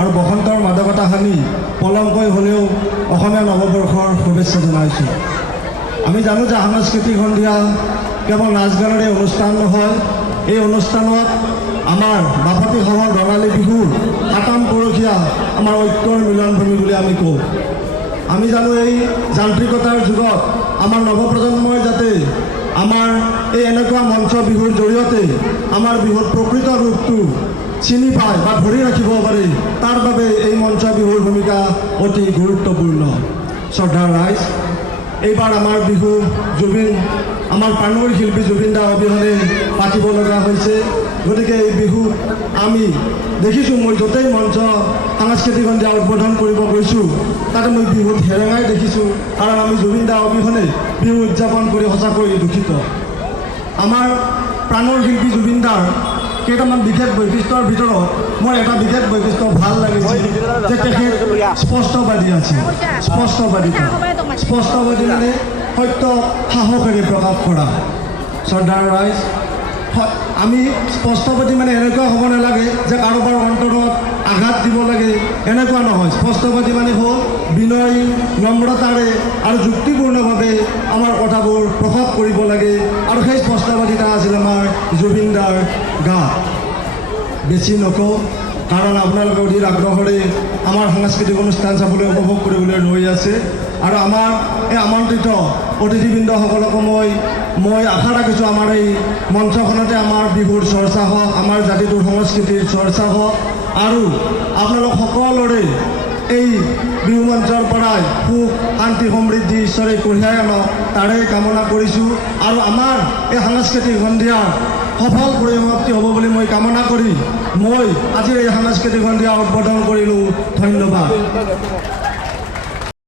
আৰু বসন্তৰ মাদকতা সানি পলমকৈ হ'লেও অসমীয়া নৱবৰ্ষৰ শুভেচ্ছা জনাইছোঁ। আমি জানো যে সাংস্কৃতিক সন্ধিয়া কেৱল নাচ গানেৰে অনুষ্ঠান নহয়, এই অনুষ্ঠানত আমাৰ বাপতিসাহোন ৰঙালী বিহুৰ ৭ম পৰখীয়া আমাৰ ঐক্যৰ মিলনভূমি বুলি আমি কওঁ। আমি জানো এই যান্ত্ৰিকতাৰ যুগত আমাৰ নৱপ্ৰজন্মই যাতে আমাৰ এই এনেকুৱা মঞ্চ বিহুৰ জৰিয়তে আমাৰ বিহুৰ প্ৰকৃত ৰূপটো চিনি পায় বা ধৰি ৰাখিব পাৰে, তাৰ বাবে এই মঞ্চ বিহুৰ ভূমিকা অতি গুৰুত্বপূৰ্ণ। শ্ৰদ্ধাৰ ৰাইজ, এইবাৰ আমাৰ বিহু আমাৰ প্ৰাণৰ শিল্পী জুবিন দাৰ অবিহনে পাতিব লগা হৈছে। গতিকে এই বিহু আমি দেখিছোঁ, মই য'তেই মঞ্চ সাংস্কৃতিক সন্ধিয়া উদ্বোধন কৰিব গৈছোঁ তাতে মই বিহুত হেৰেঙাই দেখিছোঁ, কাৰণ আমি জুবিন দাৰ অবিহনে বিহু উদযাপন কৰি সঁচাকৈ দুখিত। আমাৰ প্ৰাণৰ শিল্পী জুবিন দাৰ কেইটামান বিশেষ বৈশিষ্ট্যৰ ভিতৰত মোৰ এটা বিশেষ বৈশিষ্ট্য ভাল লাগিছিল যে তেখেত স্পষ্টবাদী আছিল। স্পষ্টবাদী মানে সত্য সাহসেৰে প্ৰকাশ কৰা। শ্ৰদ্ধাৰ ৰাইজ, আমি স্পষ্টবাদী মানে এনেকুৱা হ'ব নালাগে যে কাৰোবাৰ অন্তৰত আঘাত দিব লাগে, এনেকুৱা নহয়। স্পষ্টবাদী মানে হ'ল বিনয়ী, নম্ৰতাৰে আৰু যুক্তিপূৰ্ণভাৱে আমাৰ কথাবোৰ প্ৰকাশ কৰিব লাগে, আৰু সেই স্পষ্টবাদিতা আছিল আমাৰ জুবিন দাৰ গাত। বেছি নকওঁ, কাৰণ আপোনালোকে অধিক আগ্ৰহেৰে আমাৰ সাংস্কৃতিক অনুষ্ঠান চাবলৈ, উপভোগ কৰিবলৈ ৰৈ আছে। আৰু আমাৰ এই আমন্ত্ৰিত অতিথিবৃন্দসকলকো মই আশা ৰাখিছোঁ আমাৰ এই মঞ্চখনতে আমাৰ বিহুৰ চৰ্চা হওক, আমাৰ জাতিটোৰ সংস্কৃতিৰ চৰ্চা হওক, আৰু আপোনালোক সকলোৰে এই বিহু মঞ্চৰ পৰাই সুখ, শান্তি, সমৃদ্ধি ঈশ্বৰে কঢ়িয়াই আনক, তাৰে কামনা কৰিছোঁ। আৰু আমাৰ এই সাংস্কৃতিক সন্ধিয়াৰ সফল পৰিসমাপ্তি হ'ব বুলি মই কামনা কৰি মই আজিৰ এই সাংস্কৃতিক সন্ধিয়া উদ্বোধন কৰিলোঁ। ধন্যবাদ।